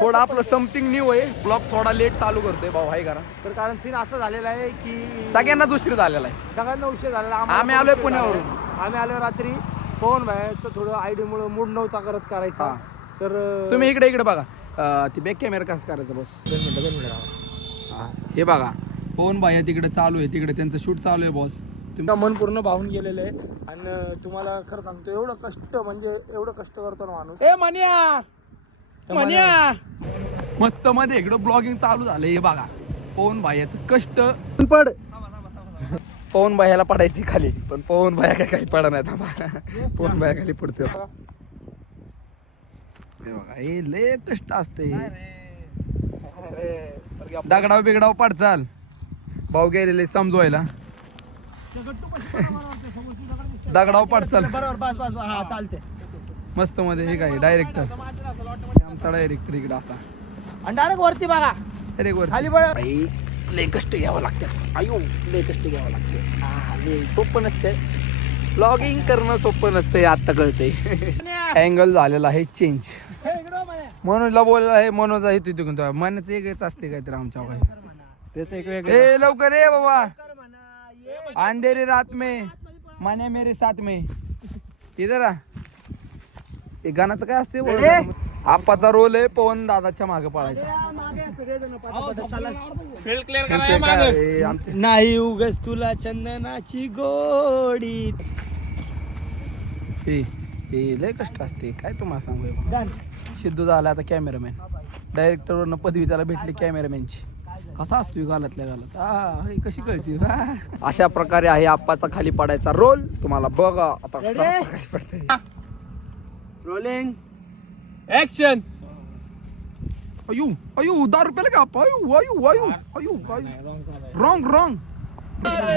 थोडा आपलं something new आहे. ब्लॉग थोडा लेट चालू करतोय भाऊ, हाय करा. तर कारण सीन असं झालेला आहे की सगळ्यांनाच उशीर झालेला आहे. सगळ्यांना उशीर झालेला. आम्ही आलोय पुण्यावरून. आम्ही आलो रात्री. पवन भाईचं थोडं आयडीमुळे मूड नव्हता करत करायचा. तर तुम्ही इकडे बघा. ती बॅक कॅमेरा कसं करायचं बस. 2 मिनिटं. हे बघा पवन भाई तिकडे चालू आहे, तिकडे त्यांचं शूट चालू आहे बॉस. मन पूर्ण भावून गेलेलं आहे. आणि तुम्हाला खरं सांगतो, एवढं कष्ट म्हणजे एवढं कष्ट करतो ना माणूस. ए मनिया मस्त मध्ये इकडं ब्लॉगिंग चालू झालंय. हे बघा पवन भाईचं कष्ट. पड पवन भाईला पडायची खाली, पण पवन भाई काय खाली पडा नाही. पवन भाई खाली पडतो. हे बघा हे लय कष्ट असते. दगडाव बिगडाव पड चाल. भाऊ गेलेले समजवायला. दगडाव पड चाल. चालते मस्त मध्ये. हे काय डायरेक्टर, आमचा डायरेक्टर इकडे असा. आणि डायरेक्ट वरती बघा. अरे वर खाली बघा. लय कष्ट घ्यावं लागतात. आयो लय कष्ट घ्यावं लागते. सोपं नसते ब्लॉगिंग करणं, सोपं नसते. आता कळते. अँगल झालेला आहे चेंज. मनोजला बोलला आहे. मनोज आहे तिथे मनाचं एकच असते काहीतरी आमच्या एक ए लवकर ये बाबा. अंधेरी रात में माने मेरे साथ में इधर आ. हे गाण्याचं काय असते. आप्पाचा रोल आहे पवन दादाच्या मागे पळायचा. नाही उगस तुला चंदनाची गोडी. हे लय कष्ट असते काय तुम्हाला सांगू. सिद्धू झाला आता कॅमेरामॅन. डायरेक्टर वरनं पदवी त्याला भेटली कॅमेरामॅनची. कसा असतो गालातल्या गालात. कशी कळते. अशा प्रकारे आहे आप्पाचा खाली पडायचा रोल. तुम्हाला बघा आता कशी पडते. Rolling action. अयो 10 रुपये का आप्पा. अयो रॉन्ग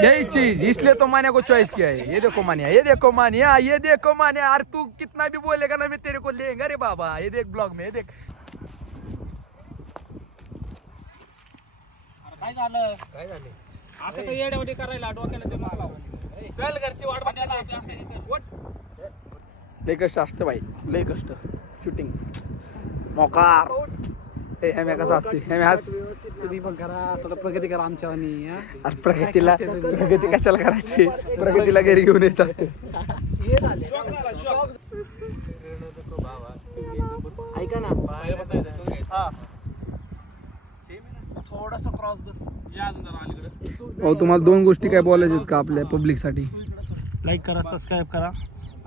यही चीज इसलिए तो मानिया को चॉइस किया है. ये देखो मानिया यार तू कितना भी बोलेगा ना मैं तेरे को लेगा रे बाबा. ये देख ब्लॉग में. ये देख काय झालं असं काही येड्यावडी करायला डोक्याला ते मागला. चल घरची वाट बघायला. लय कष्ट असतं भाई, लय कष्ट. शूटिंग मोकार. हे हॅम्या कसं असते. हॅम्या तुम्ही पण करा थोडं प्रगती करा आमच्यावानी. प्रगती कशाला करायची. प्रगतीला घरी घेऊन यायचं असते. ऐका ना थोडस क्रॉस बस या अजून जरा अलीकडे. हो तुम्हाला 2 गोष्टी काय बोलायच्या का आपल्या पब्लिक साठी. लाईक करा, सबस्क्राईब करा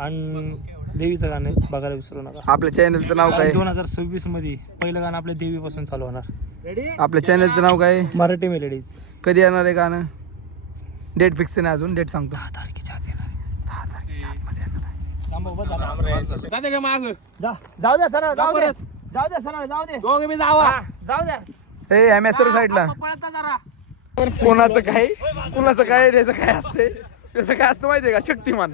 आणि देवीचं गाणं बघायला विसरू नका. आपल्या चॅनलचं नाव काय. 2026 मध्ये पहिलं गाणं आपल्या देवीपासून चालू होणार. आपल्या चॅनलचं नाव काय. मराठी मेलोडीज. कधी येणार आहे गाणं. डेट फिक्स नाही अजून. डेट सांगतो. 10 तारखेच्या आत येणार आहे. 10 तारखेच्या आतमध्ये येणार आहे. जाते का माग. जाऊ द्या सरळ. जाऊ द्या सरळ. जाऊ दे. दोघे मी जावा. जाऊ द्या. हे हॅमेसर साईडला. पळता जरा. कोणाचं काय त्याचं काय असते. त्याचं काय असतं माहितीये का. शक्तिमान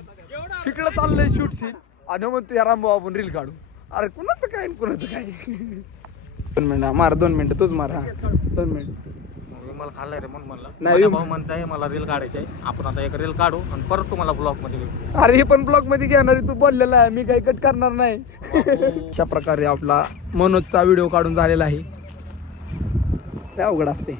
तिकडं चाललंय शूट सीन आणि मग ते रामभाऊ आपण रील काढू. अरे कुणाचं काय 2 मिनिटं मार. 2 मिनिटं तूच मार. 2 मिनिट. मला खाल्लाय रे म्हणून म्हणला. नाही भाऊ म्हणताय मला रील काढायची आहे. आपण आता एक रील काढू आणि परत तुम्हाला ब्लॉग मध्ये घेऊ. अरे हे पण ब्लॉग मध्ये घेणार आहे. तू बोललेला आहे मी काही कट करणार नाही. अशा प्रकारे आपला मनोजचा व्हिडिओ काढून झालेला आहे. काय अवघड असते.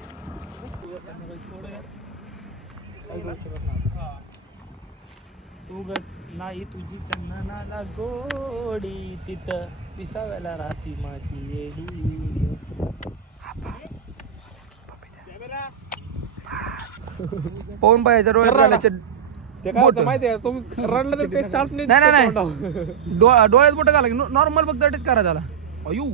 उगच नाही तुझी चंदनाला गोडी तिथं पिसाव्याला राहती माझी येडी. पवन भाईच्या डोळ्यात घालायचे. ते काय होतं माहितीये तुम्ही रडलं तर ते शार्प नाही डोळ्यात बोट घाला. नॉर्मल फक्त अटॅच करा त्याला. अयो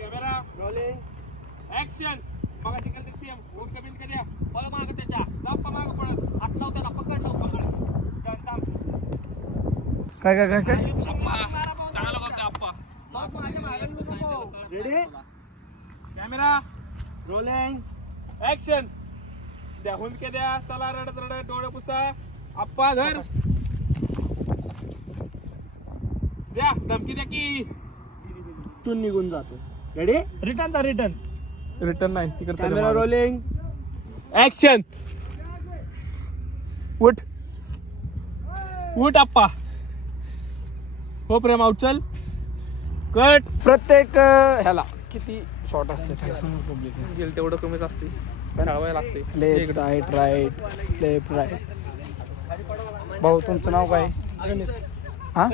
कॅमेरा रोलिंग ऍक्शन. बघा चिकन ते सीएम रोड कमेंट करूया. पळ माग त्याच्या. जाप्पा माग पळत. हात लाव त्याला. पकड लवकर. काय अप्पा चांगला करतो अप्पा. रेडी. Camera rolling action. द्या हुंदके द्या. चला रडत डोळे पुसा. अप्पा धर. द्या धमकी द्या की. तू निघून जातो. रेडी. रिटर्न नाही तिकडे. Camera rolling action. उठ अप्पा. हो प्रेम आउट चल कट. प्रत्येक ह्याला किती शॉट असते पब्लिक गेल तेवढं कमीच असते, खेळवायला लागते. Left side right left right. भाऊ तुमचं नाव काय? हा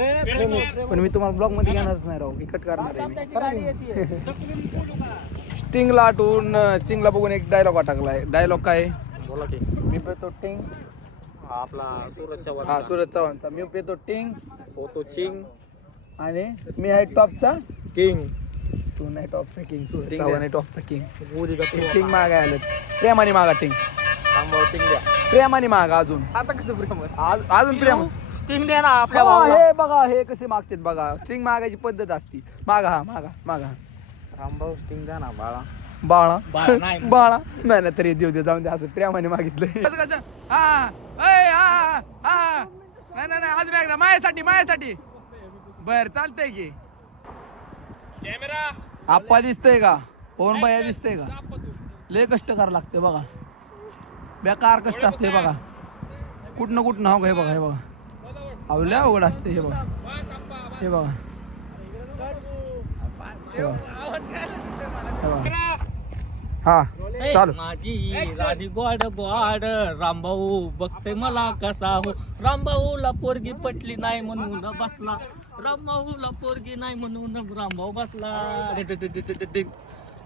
पण मी तुम्हाला ब्लॉग मध्ये घेणारच नाही राहू, मी कट करणार आहे. स्टिंगला आठवून स्टिंगला बघून एक डायलॉग अटकलाय. डायलॉग काय? बोला की. मी पेतो टिंग. आपला सूरज चव्हाण. हा सूरज चव्हाणचा. मी पेतो टिंग होतो चिंग आणि मी आहे टॉपचा किंग. तू नाही टॉपचा किंग. सूरज King चव्हाण आहे टॉपचा किंग. गोरी टिंग मागा आलं. प्रेमाने मागा टिंग. टिंग द्या. प्रेमाने मागा अजून. आता कसं प्रेम अजून प्रेम. टिंग द्या ना आपल्या बघा, भावाला. हे बघा हे कसे मागतात बघा. स्ट्रिंग मागायची पद्धत असती. मागा हा मागा मागा. रामभाऊ स्टिंग द्या ना बाळा. बाळा बाळा नाही. बाळा नाही ना तरी देऊ दे जाऊन दे. असं प्रेमाने मागितलं. नाही नाही अजून एकदा माझ्यासाठी बर चालतंय की. कॅमेरा आप्पा दिसतंय का? पवन भैया दिसतंय का? लय कष्ट करावं लागते बघा. बेकार कष्ट असते बघा. कुठनं हो हे बघा. हे बघा अहो लय अवघड असते. हे बघा हे बघा हे बघा. हा चालू. माझी राणी गोड गोड रामभाऊ बघते मला कसा हो. रामभाऊला पोरगी पटली नाही म्हणून बसला. रामभाऊला पोरगी नाही म्हणून रामभाऊ बसला.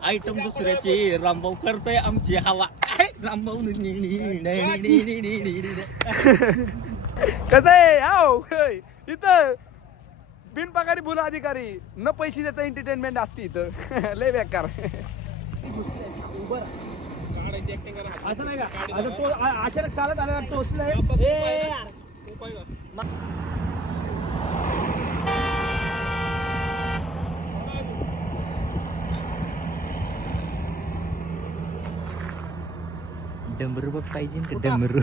आयटम दुसऱ्याची रामभाऊ करतोय आमची हवा. रामभाऊ कसं आहे आओ इथं बिनपगारी भूल अधिकारी न पैसे देता एंटरटेनमेंट असते इथं. लय बेकार. असं नाही का? आता तो अचानक चालत आला टोचलंय. डमरू बघ पाहिजे का डमरू.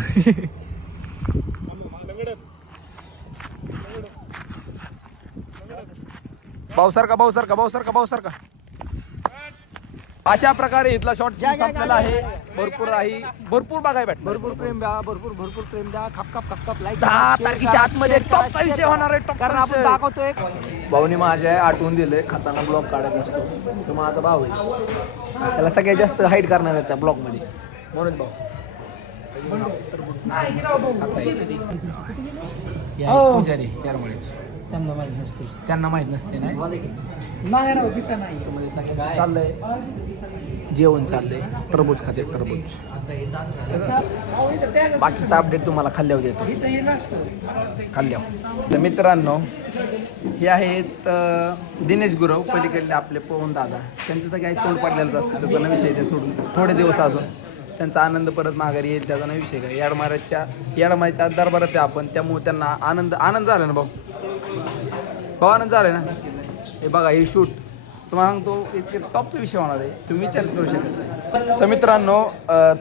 भाऊ सारखा अशा प्रकारे इथला शॉर्ट संपलेला आहे. भरपूर बघाय भेट. भरपूर प्रेम द्या. भरपूर प्रेम द्या. खप लाईक. 10 तारखेच्या आतमध्ये टॉपचा विषय होणार आहे. कारण आपण दाखवतोय. भाऊनी माझ्या आठवून दिले खाताना ब्लॉग काढत असतो. तो माझा भाऊ आहे. त्याला सगळ्यात जास्त हाईट करणार आहे त्या ब्लॉग मध्ये. म्हणून भाऊ पुजारी यारमुळेच त्यांना माहित नसते नाही चाललंय. जेवण चाललंय. टरबूज खाते. टरबूज बाकीचा अपडेट तुम्हाला खाल्ल्यावर देतो. तर मित्रांनो हे आहेत दिनेश गुरव. पलीकडले आपले पवन दादा. त्यांचं तर काही तोड पडलेलंच असतं. त्याचा ना विषय ते सोडून थोडे दिवस अजून त्यांचा आनंद परत माघारी येईल. त्याचा नाही विषय काय. येडमाऱ्याच्या दरबारात आहे आपण. त्यामुळे त्यांना आनंद झाला ना भाऊ. आनंद झाला ना. हे बघा हे शूट तुम्हाला सांगतो इतके टॉपचा विषय होणार आहे. तुम्ही विचारच करू शकत नाही. तर मित्रांनो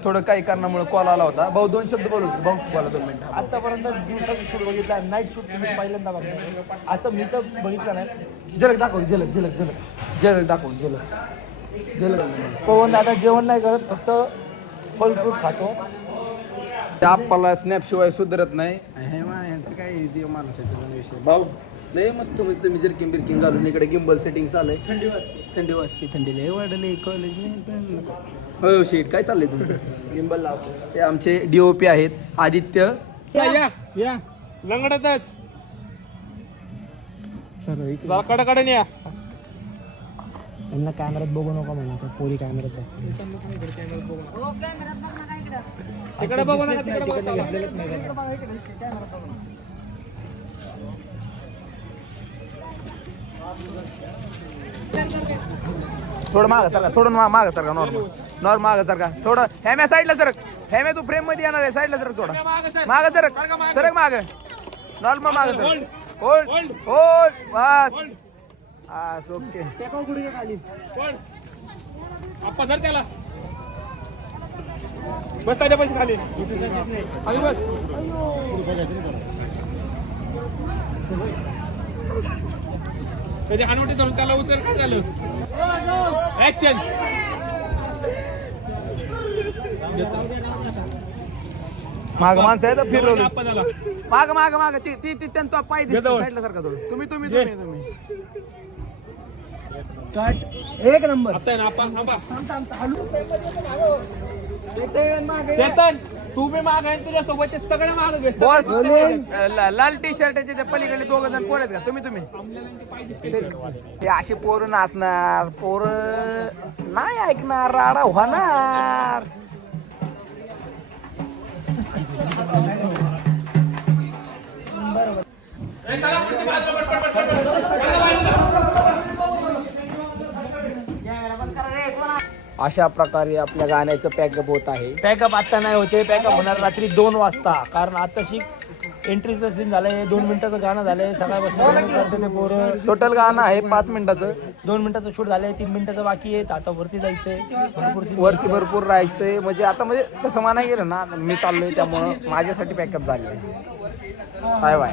थोडं काही कारणामुळे कॉल आला होता. भाऊ 2 शब्द बोलू. भाऊ बोला 2 मिनिटं. आतापर्यंत दिवसाचं शूट बघितला. नाईट शूट तुम्ही पहिल्यांदा बघणार. असं मी तर बघितलं नाही. झलक दाखव. झलक दाखव. पवन दादा जेवण नाही करत. फक्त फल फ्रूट खातो. त्या आप्पाला स्नॅप शिवाय सुधरत नाही. हे यांचं काय देव माणूस आहे. त्याचा विषय भाऊ लय मस्त म्हणजे तुम्ही जर्किंग बिर्किंग घालून इकडे गिंबल सेटिंग चालू आहे. थंडी वाजते. थंडी लय वाढले कॉलेज. हो शीट काय चाललंय तुमचं? गिंबल लावतो. हे आमचे DOP आहेत आदित्य. या लंगडतच कडे या. त्यांना कॅमेऱ्यात बघू नका म्हणा. पोरी कॅमेऱ्यात तिकडे बघू नका. घेतलेलंच नाही. थोडं मागं सारखा नॉर्मल मागं सारखा थोडं. हेम्या साईडला सरक. हेम्या तू फ्रेम मध्ये येणार आहे. साईडला सरक. थोडा मागं सरक मागं. नॉर्मल मागं सरक. होल्ड बस. ओके. आपण धर त्याला. बस त्याच्या पैसे खाली आणि बस. त्याची हानवटी धरून त्याला उचल. काय झालं? ऍक्शन. माग माणसं आहे तर फिरवलं आपण त्याला. माग माग माग ती ती ती त्यांचा पाय दिसतो जवळ. साईडला सारखा थोडं तुम्ही तुम्ही ये. तुम्ही तुम्ही एक नंबर. आता आहे ना आपण थांबा. चेतन तू बी माग आहे तुझ्या सोबतचे सगळे माग घे. बॉस लाल टी शर्टाचे ते पलीकडे दोघ जण पोर आहेत का तुम्ही तुम्ही हे अशी पोरं नाचणार पोरं नाही ऐकणार राडा होणार. अशा प्रकारे आपल्या गाण्याचं पॅकअप होत आहे. पॅकअप आता नाही होते, पॅकअप होणार रात्री 2 वाजता. कारण आताशी एंट्रीचं सीन झालंय, 2 मिनिटाचं गाणं झालंय. सकाळपासून ते पोरं टोटल गाणं आहे 5 मिनिटाचं. 2 मिनिटाचं शूट झालंय, 3 मिनिटाचं बाकी आहे. आता वरती जायचंय, भरपूर scene वरती भरपूर राहायचंय. म्हणजे आता म्हणजे तसं म्हणा गेलं ना मी चाललोय त्यामुळं माझ्यासाठी पॅकअप झालेलं आहे. Bye bye.